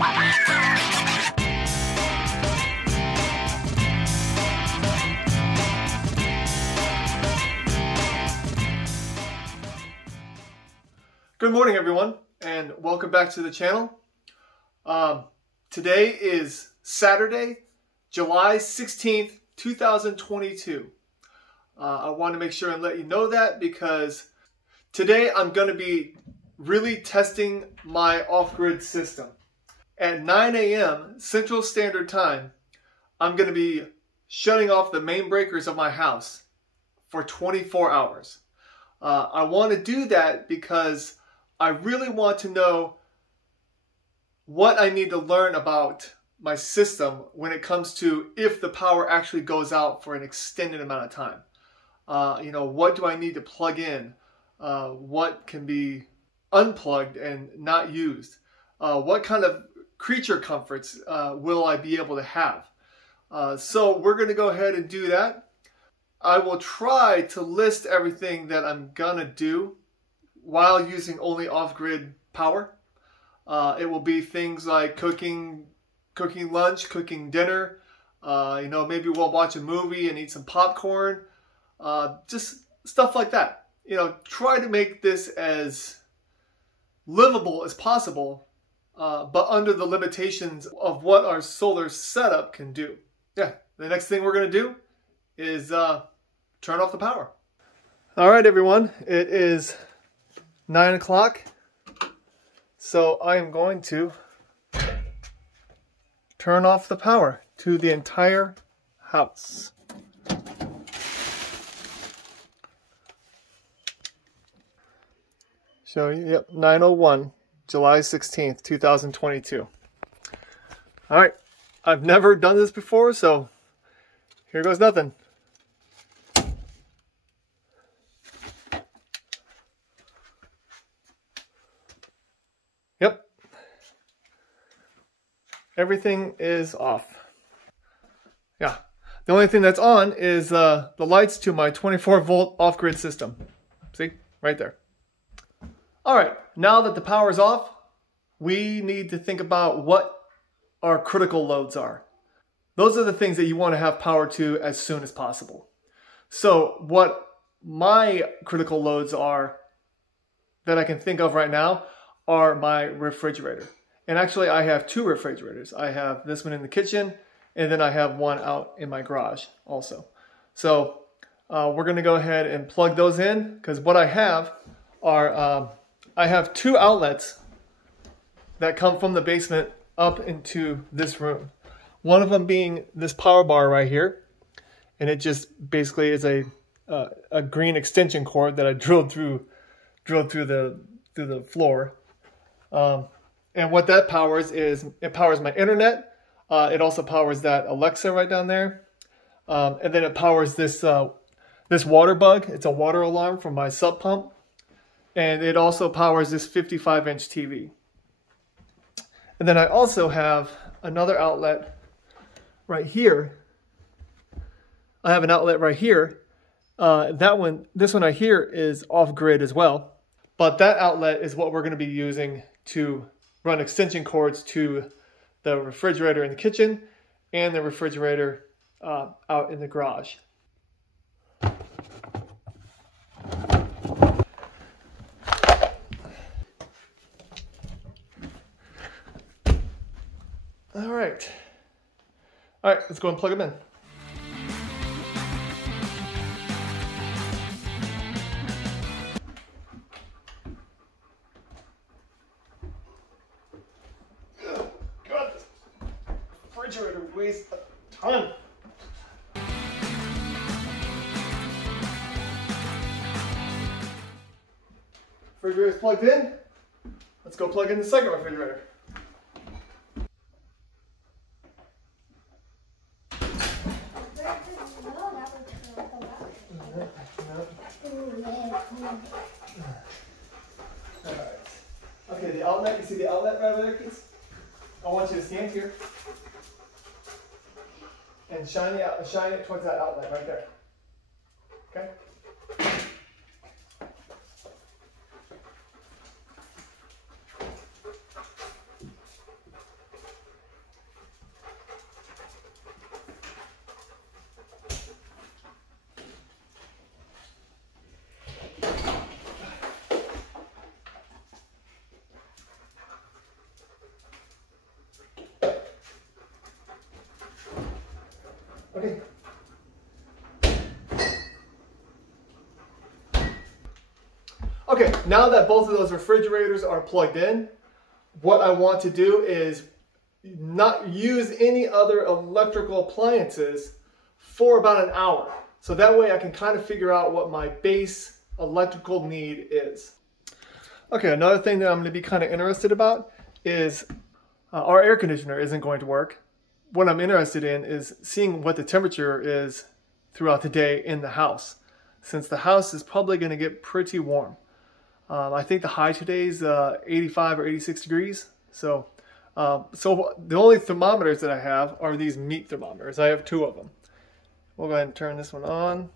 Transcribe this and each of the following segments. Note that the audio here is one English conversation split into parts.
Good morning, everyone, and welcome back to the channel. Today is Saturday, July 16th, 2022. I want to make sure and let you know that because today I'm going to be really testing my off-grid system. At 9 a.m. Central Standard Time, I'm going to be shutting off the main breakers of my house for 24 hours. I want to do that because I really want to know what I need to learn about my system when it comes to if the power actually goes out for an extended amount of time. What do I need to plug in? What can be unplugged and not used? What kind of creature comforts will I be able to have? So we're going to go ahead and do that. I will try to list everything that I'm going to do while using only off-grid power. It will be things like cooking lunch, cooking dinner. Maybe we'll watch a movie and eat some popcorn. Just stuff like that. Try to make this as livable as possible, but under the limitations of what our solar setup can do. Yeah, the next thing we're going to do is turn off the power. All right, everyone. It is 9 o'clock, so I am going to turn off the power to the entire house. Show you, yep, 9:01, July 16th, 2022. All right, I've never done this before, so here goes nothing. Yep. Everything is off. Yeah. The only thing that's on is the lights to my 24-volt off-grid system. See? Right there. All right. Now that the power is off, we need to think about what our critical loads are. Those are the things that you want to have power to as soon as possible. So what my critical loads are that I can think of right now are my refrigerator. And actually I have two refrigerators. I have this one in the kitchen and then I have one out in my garage also. So we're going to go ahead and plug those in because what I have are, I have two outlets that come from the basement up into this room. One of them being this power bar right here. And it just basically is a green extension cord that I drilled through the floor. And what that powers is, it powers my internet. It also powers that Alexa right down there. And then it powers this water bug. It's a water alarm from my sub pump. And it also powers this 55-inch TV. And then I also have another outlet right here. I have an outlet right here. This one right here is off-grid as well. But that outlet is what we're going to be using to run extension cords to the refrigerator in the kitchen and the refrigerator out in the garage. All right, let's go and plug them in. Refrigerator weighs a ton. Refrigerator's plugged in. Let's go plug in the second refrigerator. Alright. Okay, the outlet, you see the outlet right over there, kids? I want you to stand here and shine it towards that outlet right there. Okay? Okay, now that both of those refrigerators are plugged in, what I want to do is not use any other electrical appliances for about an hour. So that way I can kind of figure out what my base electrical need is. Okay, another thing that I'm going to be kind of interested about is our air conditioner isn't going to work. What I'm interested in is seeing what the temperature is throughout the day in the house, since the house is probably going to get pretty warm. I think the high today is 85 or 86 degrees. So the only thermometers that I have are these meat thermometers. I have 2 of them. We'll go ahead and turn this one on.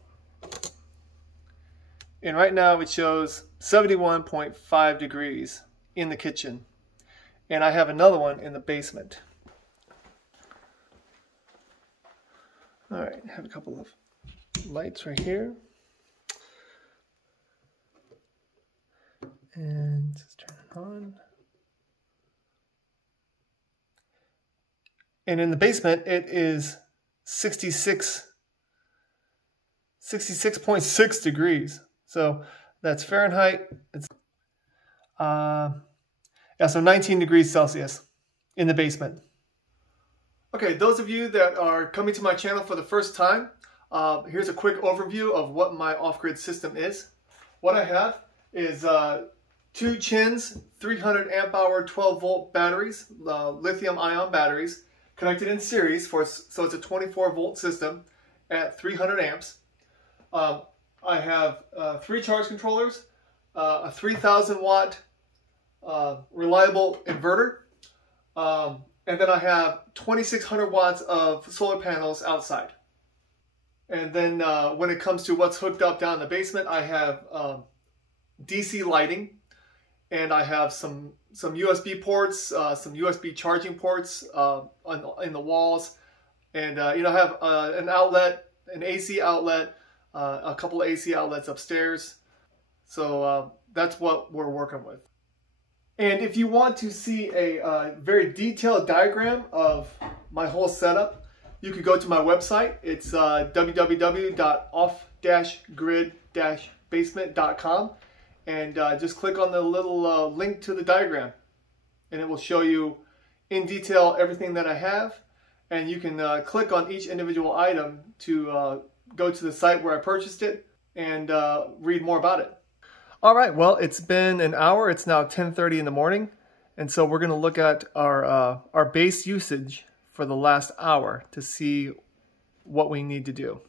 And right now it shows 71.5 degrees in the kitchen. And I have another one in the basement. All right, I have a couple of lights right here. And just turn it on. And in the basement, it is 66.6 degrees. So that's Fahrenheit. It's so 19 degrees Celsius in the basement. Okay, those of you that are coming to my channel for the first time, here's a quick overview of what my off-grid system is. What I have is 2 Chins 300 amp hour 12 volt batteries, lithium ion batteries, connected in series so it's a 24 volt system at 300 amps. I have 3 charge controllers, a 3000 watt reliable inverter, and then I have 2600 watts of solar panels outside. And then when it comes to what's hooked up down in the basement, I have DC lighting, and I have some USB ports, some USB charging ports in the walls, and I have an outlet, an AC outlet, a couple of AC outlets upstairs. So that's what we're working with. And if you want to see a very detailed diagram of my whole setup, you could go to my website. It's www.off-grid-basement.com, and just click on the little link to the diagram, and it will show you in detail everything that I have. And you can click on each individual item to go to the site where I purchased it and read more about it. All right, well, it's been an hour. It's now 10:30 in the morning, and so we're going to look at our base usage for the last hour to see what we need to do.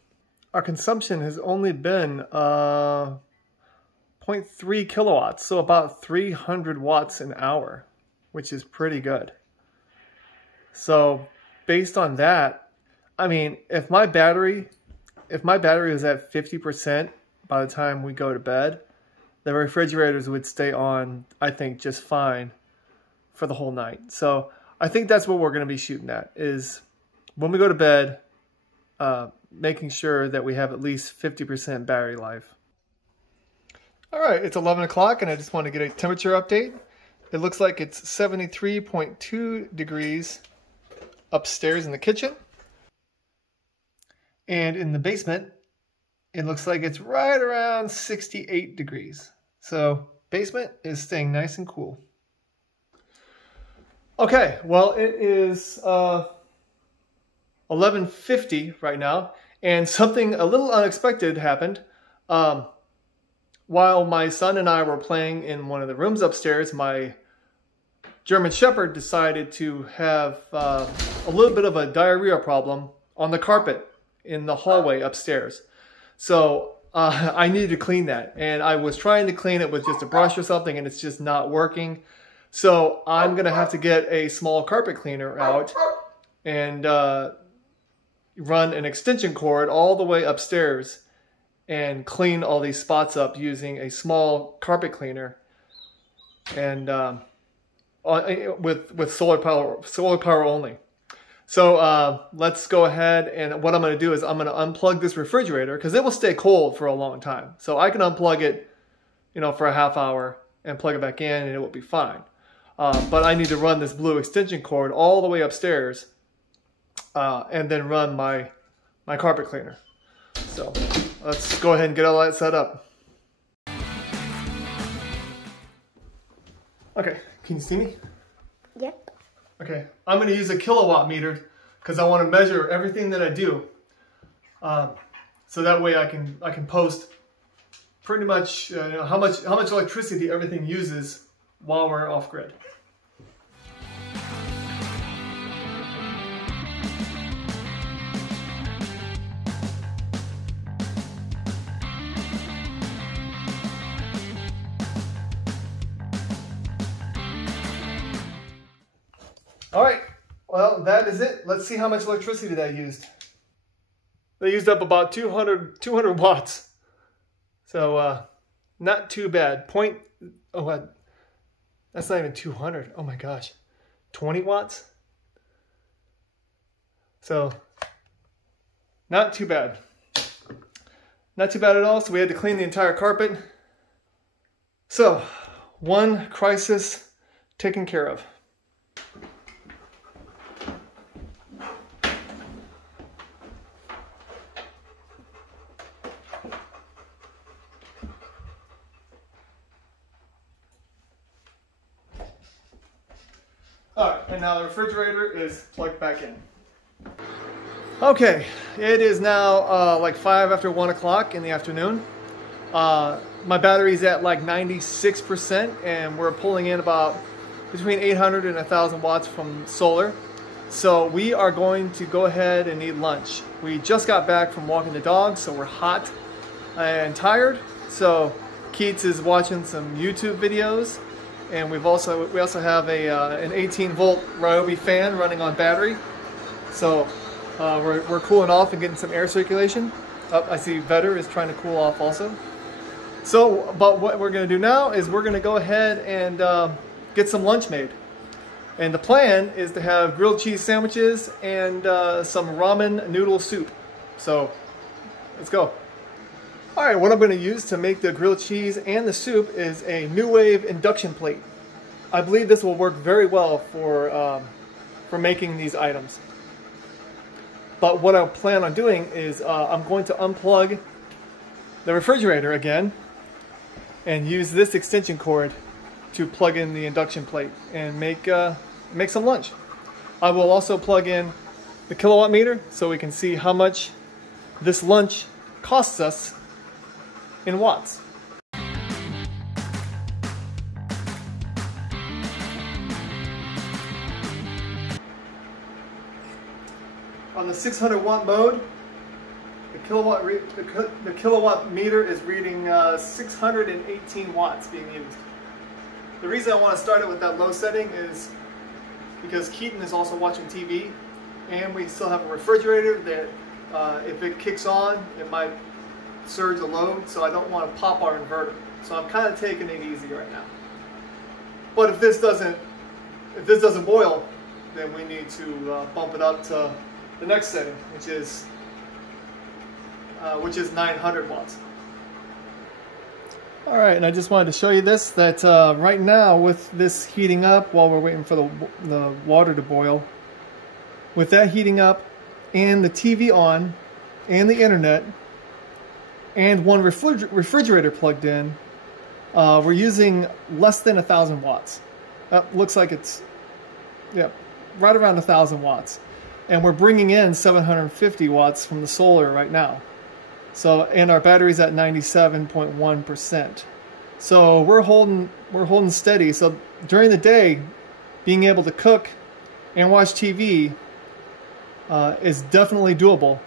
Our consumption has only been 0.3 kilowatts, so about 300 watts an hour, which is pretty good. So based on that, I mean, if my battery was at 50% by the time we go to bed, the refrigerators would stay on, I think, just fine for the whole night. So I think that's what we're going to be shooting at, is when we go to bed, making sure that we have at least 50% battery life. All right, it's 11 o'clock, and I just want to get a temperature update. It looks like it's 73.2 degrees upstairs in the kitchen. And in the basement, it looks like it's right around 68 degrees. So basement is staying nice and cool. Okay, well, it is 11:50 right now, and something a little unexpected happened. While my son and I were playing in one of the rooms upstairs, my German Shepherd decided to have a little bit of a diarrhea problem on the carpet in the hallway upstairs. So I needed to clean that, and I was trying to clean it with just a brush or something, and it's just not working. So I'm going to have to get a small carpet cleaner out and run an extension cord all the way upstairs and clean all these spots up using a small carpet cleaner, and with solar power only. So let's go ahead, and what I'm going to do is I'm going to unplug this refrigerator, because it will stay cold for a long time. So I can unplug it, for a half hour and plug it back in, and it will be fine. But I need to run this blue extension cord all the way upstairs, and then run my carpet cleaner. So let's go ahead and get all that set up. Okay, can you see me? Yep. Okay, I'm going to use a kilowatt meter because I want to measure everything that I do, so that way I can post pretty much how much electricity everything uses while we're off grid. All right, well, that is it. Let's see how much electricity that used. They used up about 200 watts. So, not too bad. That's not even 200. Oh my gosh. 20 watts? So, not too bad. Not too bad at all. So we had to clean the entire carpet. So, one crisis taken care of. Alright, and now the refrigerator is plugged back in. Okay, it is now like 5 after 1 o'clock in the afternoon. My battery's at like 96% and we're pulling in about between 800 and 1,000 watts from solar. So we are going to go ahead and eat lunch. We just got back from walking the dog, so we're hot and tired. So Keats is watching some YouTube videos. And we also have an 18-volt Ryobi fan running on battery, so we're cooling off and getting some air circulation. I see Vetter is trying to cool off also. So, but what we're going to do now is we're going to go ahead and get some lunch made. And the plan is to have grilled cheese sandwiches and some ramen noodle soup. So, let's go. Alright, what I'm going to use to make the grilled cheese and the soup is a NUWAVE induction plate. I believe this will work very well for making these items. But what I plan on doing is I'm going to unplug the refrigerator again and use this extension cord to plug in the induction plate and make some lunch. I will also plug in the kilowatt meter so we can see how much this lunch costs us in watts. On the 600 watt mode, the kilowatt meter is reading 618 watts being used. The reason I want to start it with that low setting is because Keaton is also watching TV, and we still have a refrigerator that if it kicks on, it might surge a load, so I don't want to pop our inverter. So I'm kind of taking it easy right now. But if this doesn't boil, then we need to bump it up to the next setting, which is 900 watts. All right, and I just wanted to show you this, that right now with this heating up while we're waiting for the water to boil, with that heating up and the TV on and the internet and one refrigerator plugged in, we're using less than 1,000 watts. Looks like it's, yeah, right around 1,000 watts. And we're bringing in 750 watts from the solar right now. So, and our battery's at 97.1%. So we're holding steady. So during the day, being able to cook and watch TV is definitely doable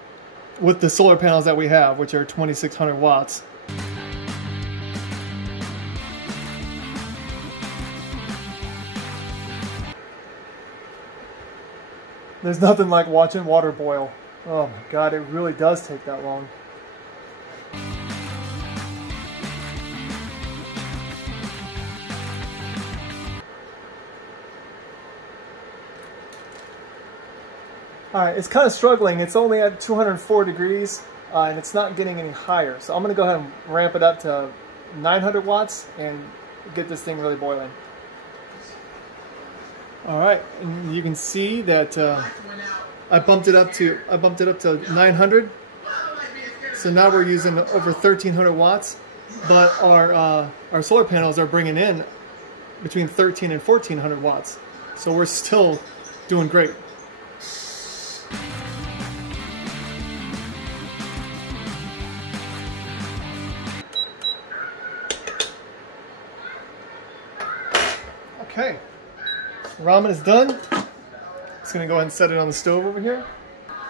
with the solar panels that we have, which are 2,600 watts. There's nothing like watching water boil. Oh my God, it really does take that long. Alright, it's kind of struggling. It's only at 204 degrees and it's not getting any higher. So I'm going to go ahead and ramp it up to 900 watts and get this thing really boiling. Alright, and you can see that I bumped it up to 900. So now we're using over 1,300 watts, but our solar panels are bringing in between 13 and 1400 watts. So we're still doing great. Okay, ramen is done. Just gonna go ahead and set it on the stove over here.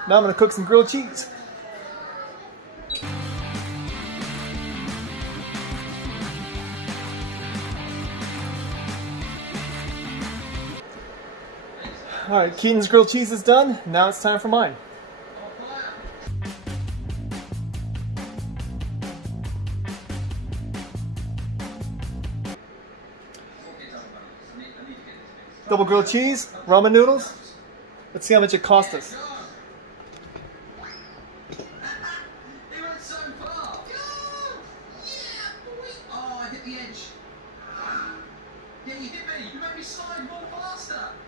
Now I'm gonna cook some grilled cheese. All right, Keaton's grilled cheese is done. Now it's time for mine. Double grilled cheese, ramen noodles. Let's see how much it cost us.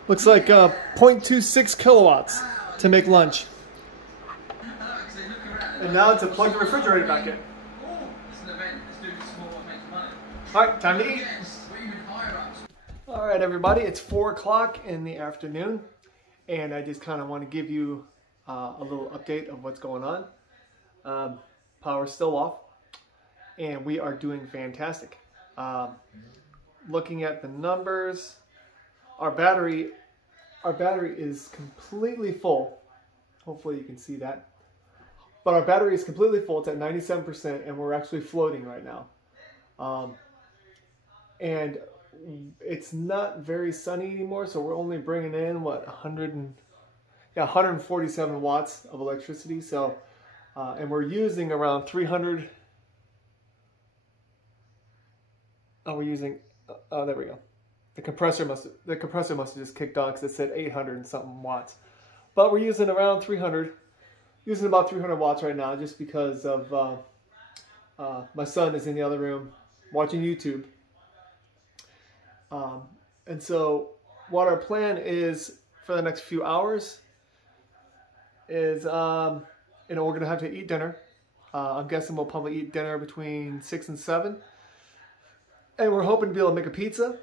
Looks like 0.26 kilowatts to make lunch. And now to plug the refrigerator back in. All right, time to eat. All right, everybody, it's 4 o'clock in the afternoon, and I just kind of want to give you a little update of what's going on. Power's still off, and we are doing fantastic. Looking at the numbers, our battery is completely full. Hopefully you can see that. But our battery is completely full. It's at 97%, and we're actually floating right now. And it's not very sunny anymore, so we're only bringing in what 147 watts of electricity. So, and we're using around 300. Oh, we're using. Oh, there we go. The compressor must have just kicked on because it said 800 and something watts. But we're using around 300. Using about 300 watts right now, just because of my son is in the other room watching YouTube. And so what our plan is for the next few hours is, we're going to have to eat dinner. I'm guessing we'll probably eat dinner between 6 and 7. And we're hoping to be able to make a pizza.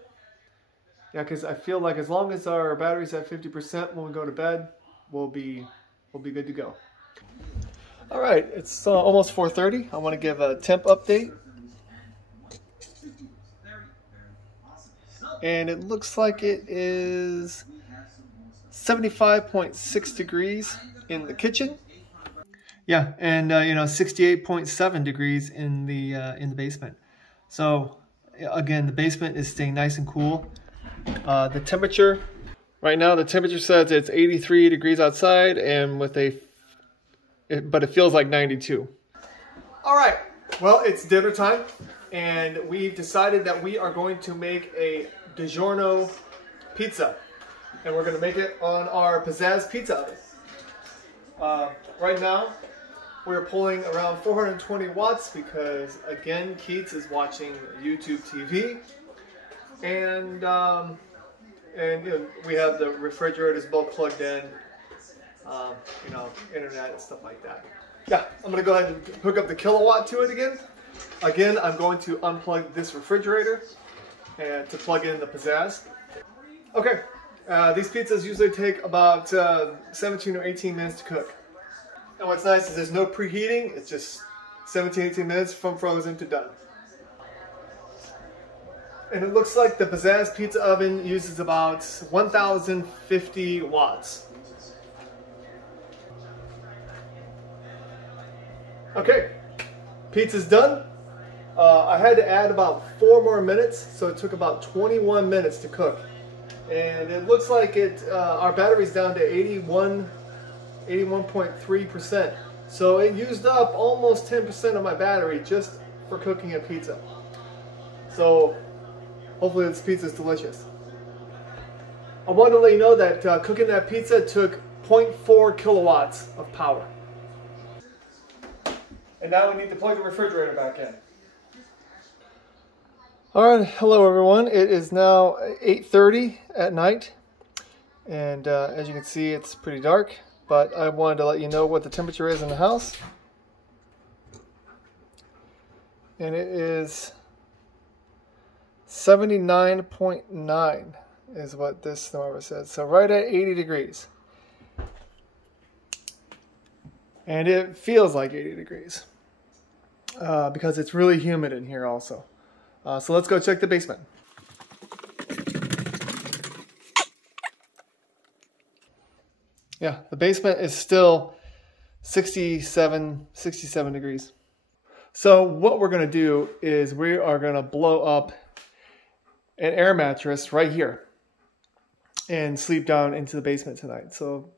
Yeah, because I feel like as long as our battery's at 50% when we go to bed, we'll be good to go. All right, it's almost 4:30. I want to give a temp update. And it looks like it is 75.6 degrees in the kitchen. Yeah, and 68.7 degrees in the basement. So again, the basement is staying nice and cool. The temperature right now, the temperature says it's 83 degrees outside, and but it feels like 92. All right, well, it's dinner time, and we've decided that we are going to make a DiGiorno pizza, and we're going to make it on our Pizzazz pizza oven. Right now, we're pulling around 420 watts because, again, Keats is watching YouTube TV, and we have the refrigerators both plugged in, internet and stuff like that. Yeah, I'm going to go ahead and hook up the kilowatt to it again. Again, I'm going to unplug this refrigerator and to plug in the Pizzazz. Okay, these pizzas usually take about 17 or 18 minutes to cook. And what's nice is there's no preheating, it's just 17, 18 minutes from frozen to done. And it looks like the Pizzazz pizza oven uses about 1050 watts. Okay, pizza's done. I had to add about 4 more minutes, so it took about 21 minutes to cook. And it looks like our battery's down to 81.3%. So it used up almost 10% of my battery just for cooking a pizza. So hopefully this pizza is delicious. I wanted to let you know that cooking that pizza took 0.4 kilowatts of power. And now we need to plug the refrigerator back in. Alright, hello everyone. It is now 8:30 at night, and as you can see, it's pretty dark, but I wanted to let you know what the temperature is in the house. And it is 79.9 is what this thermometer says. So right at 80 degrees. And it feels like 80 degrees because it's really humid in here also. So let's go check the basement. Yeah, the basement is still 67 degrees. So what we're going to do is we are going to blow up an air mattress right here and sleep down into the basement tonight. So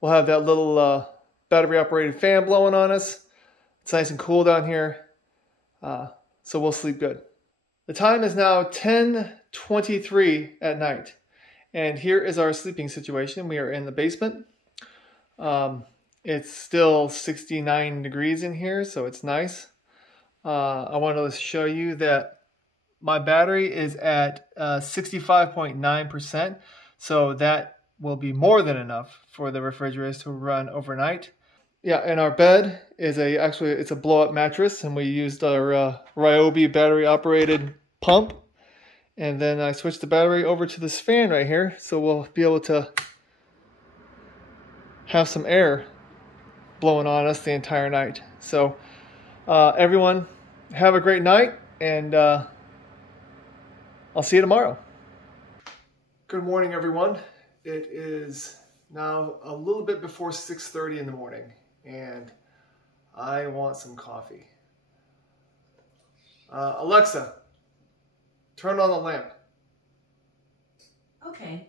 we'll have that little battery operated fan blowing on us. It's nice and cool down here. So we'll sleep good. The time is now 10:23 at night. And here is our sleeping situation. We are in the basement. It's still 69 degrees in here, so it's nice. I want to show you that my battery is at 65.9%, so that will be more than enough for the refrigerators to run overnight. Yeah, and our bed is it's a blow-up mattress, and we used our Ryobi battery-operated pump. And then I switched the battery over to this fan right here, so we'll be able to have some air blowing on us the entire night. So everyone, have a great night, and I'll see you tomorrow. Good morning, everyone. It is now a little bit before 6:30 in the morning, and I want some coffee. Alexa, turn on the lamp. Okay.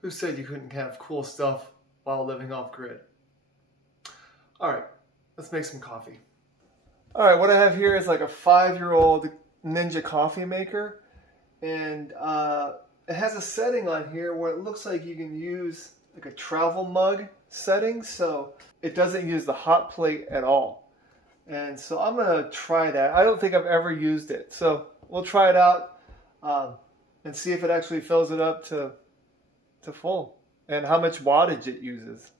Who said you couldn't have cool stuff while living off grid? All right, let's make some coffee. All right, what I have here is like a 5-year-old Ninja coffee maker, and it has a setting on here where it looks like you can use like a travel mug setting, so it doesn't use the hot plate at all. And so I'm gonna try that. I don't think I've ever used it, so we'll try it out and see if it actually fills it up to full and how much wattage it uses.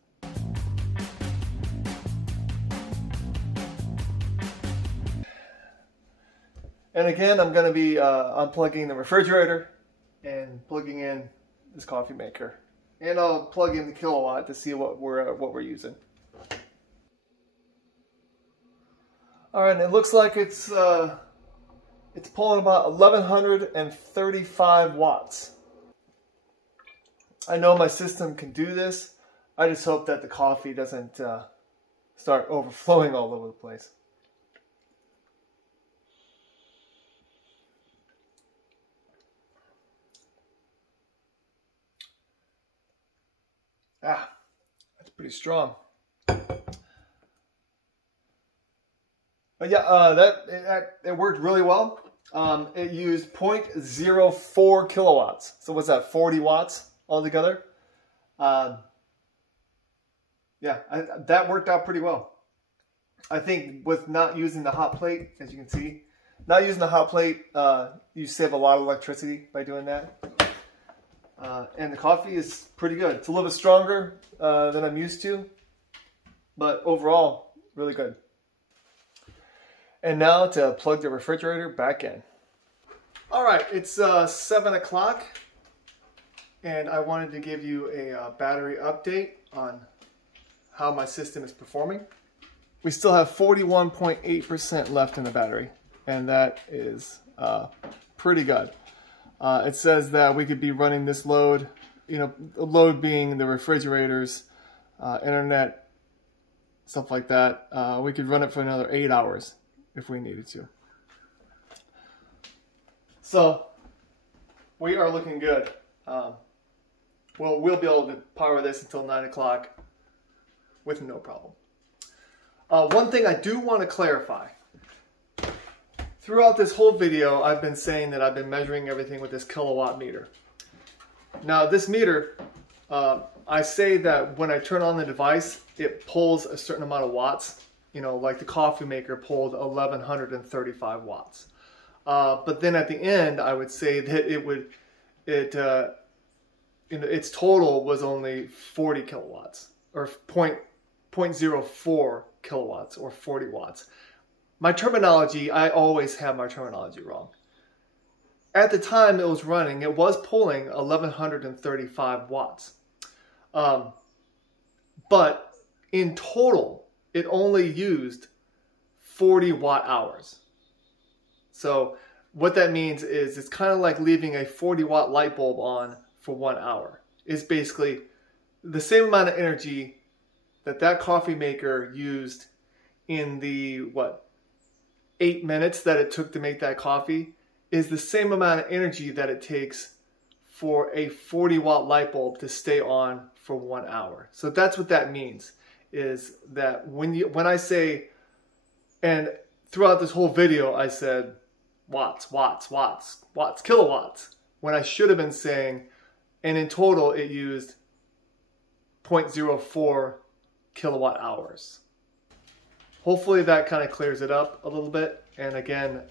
And again, I'm going to be unplugging the refrigerator and plugging in this coffee maker. And I'll plug in the kilowatt to see what we're using. All right, and it looks like it's pulling about 1135 watts. I know my system can do this. I just hope that the coffee doesn't start overflowing all over the place. Ah, that's pretty strong. But yeah, it worked really well. It used 0.04 kilowatts. So what's that, 40 watts altogether? Yeah, that worked out pretty well. I think with not using the hot plate, as you can see, not using the hot plate, you save a lot of electricity by doing that. And the coffee is pretty good. It's a little bit stronger than I'm used to, but overall, really good. And now to plug the refrigerator back in. All right, it's 7 o'clock, and I wanted to give you a battery update on how my system is performing. We still have 41.8% left in the battery, and that is pretty good. It says that we could be running this load, the load being the refrigerators, internet, stuff like that. We could run it for another 8 hours if we needed to. So we are looking good. We'll be able to power this until 9 o'clock with no problem. One thing I do want to clarify. Throughout this whole video, I've been saying that I've been measuring everything with this kilowatt meter. Now this meter, I say that when I turn on the device, it pulls a certain amount of watts. Like the coffee maker pulled 1135 watts. But then at the end, I would say that its total was only 40 kilowatts, or 0.04 kilowatts, or 40 watts. My terminology, I always have my terminology wrong. at the time it was running, it was pulling 1135 watts. But in total, it only used 40 watt hours. So what that means is it's kind of like leaving a 40 watt light bulb on for 1 hour. It's basically the same amount of energy that coffee maker used in the, 8 minutes that it took to make that coffee is the same amount of energy that it takes for a 40 watt light bulb to stay on for 1 hour. So that's what that means, is that when I say, and throughout this whole video I said watts, kilowatts, when I should have been saying, and in total it used 0.04 kilowatt hours. Hopefully that kind of clears it up a little bit. And again,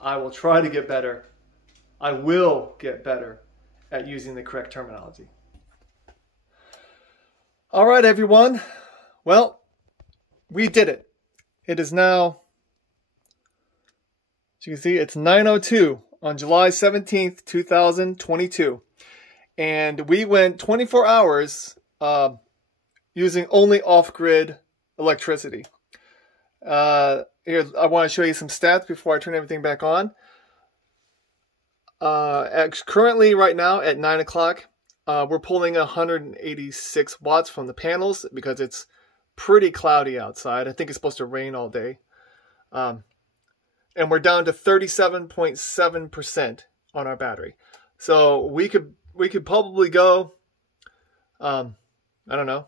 I will try to get better. I will get better at using the correct terminology. All right, everyone. Well, we did it. It is now, as you can see, it's 9:02 on July 17th, 2022. And we went 24 hours using only off-grid electricity. Here, I want to show you some stats before I turn everything back on. Currently, right now at 9 o'clock, we're pulling 186 watts from the panels because it's pretty cloudy outside. I think it's supposed to rain all day. And we're down to 37.7% on our battery. So we could probably go, I don't know,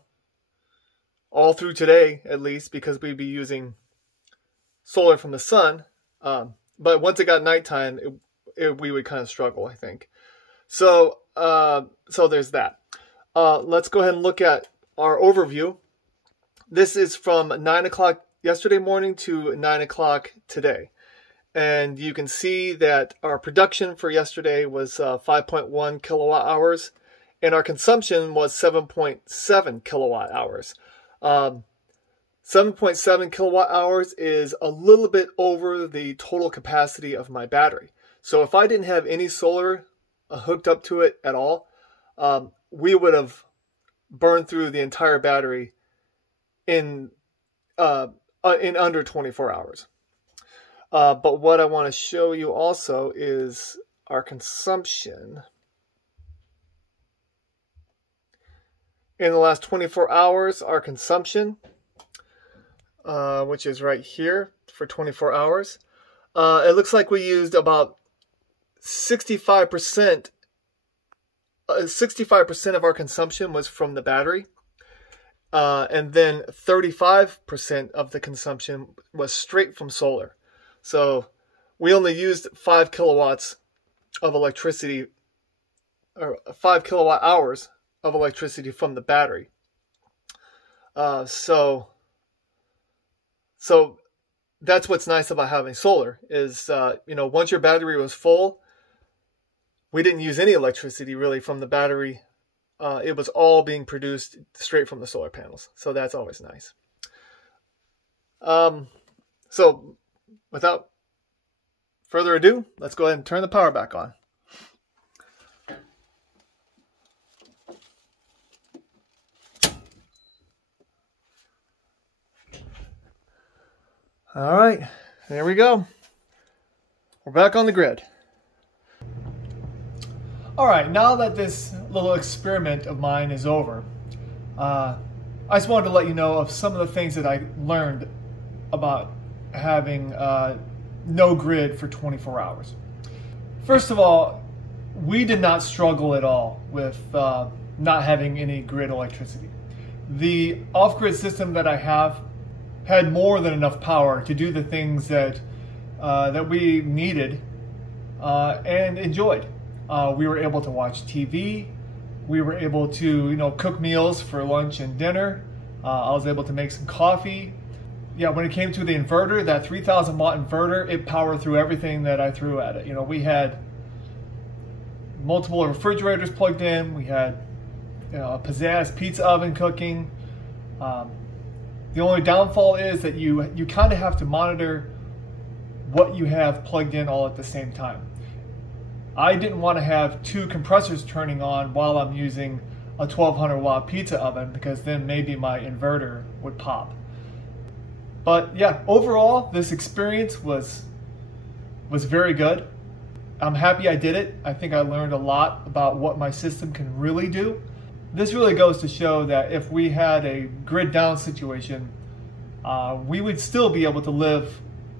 all through today at least, because we'd be using solar from the sun. But once it got nighttime, we would kind of struggle, I think. So there's that. Let's go ahead and look at our overview. This is from 9 o'clock yesterday morning to 9 o'clock today. And you can see that our production for yesterday was 5.1 kilowatt hours, and our consumption was 7.7 kilowatt hours. 7.7 kilowatt hours is a little bit over the total capacity of my battery. So if I didn't have any solar hooked up to it at all, we would have burned through the entire battery in under 24 hours. But what I want to show you also is our consumption. In the last 24 hours, our consumption, which is right here for 24 hours, it looks like we used about 65%. 65% of our consumption was from the battery, and then 35% of the consumption was straight from solar. So we only used 5 kilowatts of electricity, or 5 kilowatt hours of electricity from the battery. So that's what's nice about having solar is, once your battery was full, we didn't use any electricity really from the battery. It was all being produced straight from the solar panels. So that's always nice. So without further ado, let's go ahead and turn the power back on. All right, there we go. We're back on the grid. All right, now that this little experiment of mine is over, I just wanted to let you know of some of the things that I learned about having no grid for 24 hours. First of all, we did not struggle at all with not having any grid electricity. The off-grid system that I have had more than enough power to do the things that we needed and enjoyed. We were able to watch TV. We were able to, cook meals for lunch and dinner. I was able to make some coffee. Yeah, when it came to the inverter, that 3,000 watt inverter, it powered through everything that I threw at it. We had multiple refrigerators plugged in. We had, a Pizzazz pizza oven cooking. The only downfall is that you kind of have to monitor what you have plugged in all at the same time. I didn't want to have two compressors turning on while I'm using a 1200 watt pizza oven, because then maybe my inverter would pop. But yeah, overall, this experience was very good. I'm happy I did it. I think I learned a lot about what my system can really do. This really goes to show that if we had a grid down situation, we would still be able to live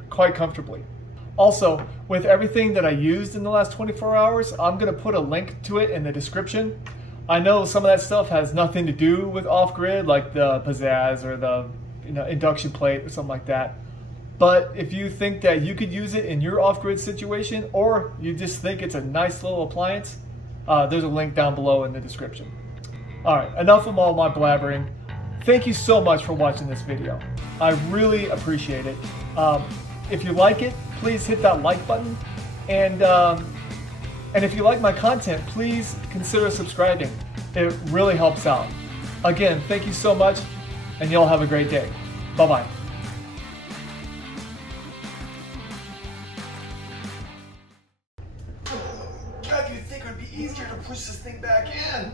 quite comfortably. Also, with everything that I used in the last 24 hours, I'm going to put a link to it in the description. I know some of that stuff has nothing to do with off-grid, like the Pizzazz or the induction plate or something like that. But if you think that you could use it in your off-grid situation, or you just think it's a nice little appliance, there's a link down below in the description. Alright, enough of all my blabbering. Thank you so much for watching this video. I really appreciate it. If you like it, please hit that like button. And if you like my content, please consider subscribing. It really helps out. Again, thank you so much, and y'all have a great day. Bye-bye. God, you'd think it would be easier to push this thing back in.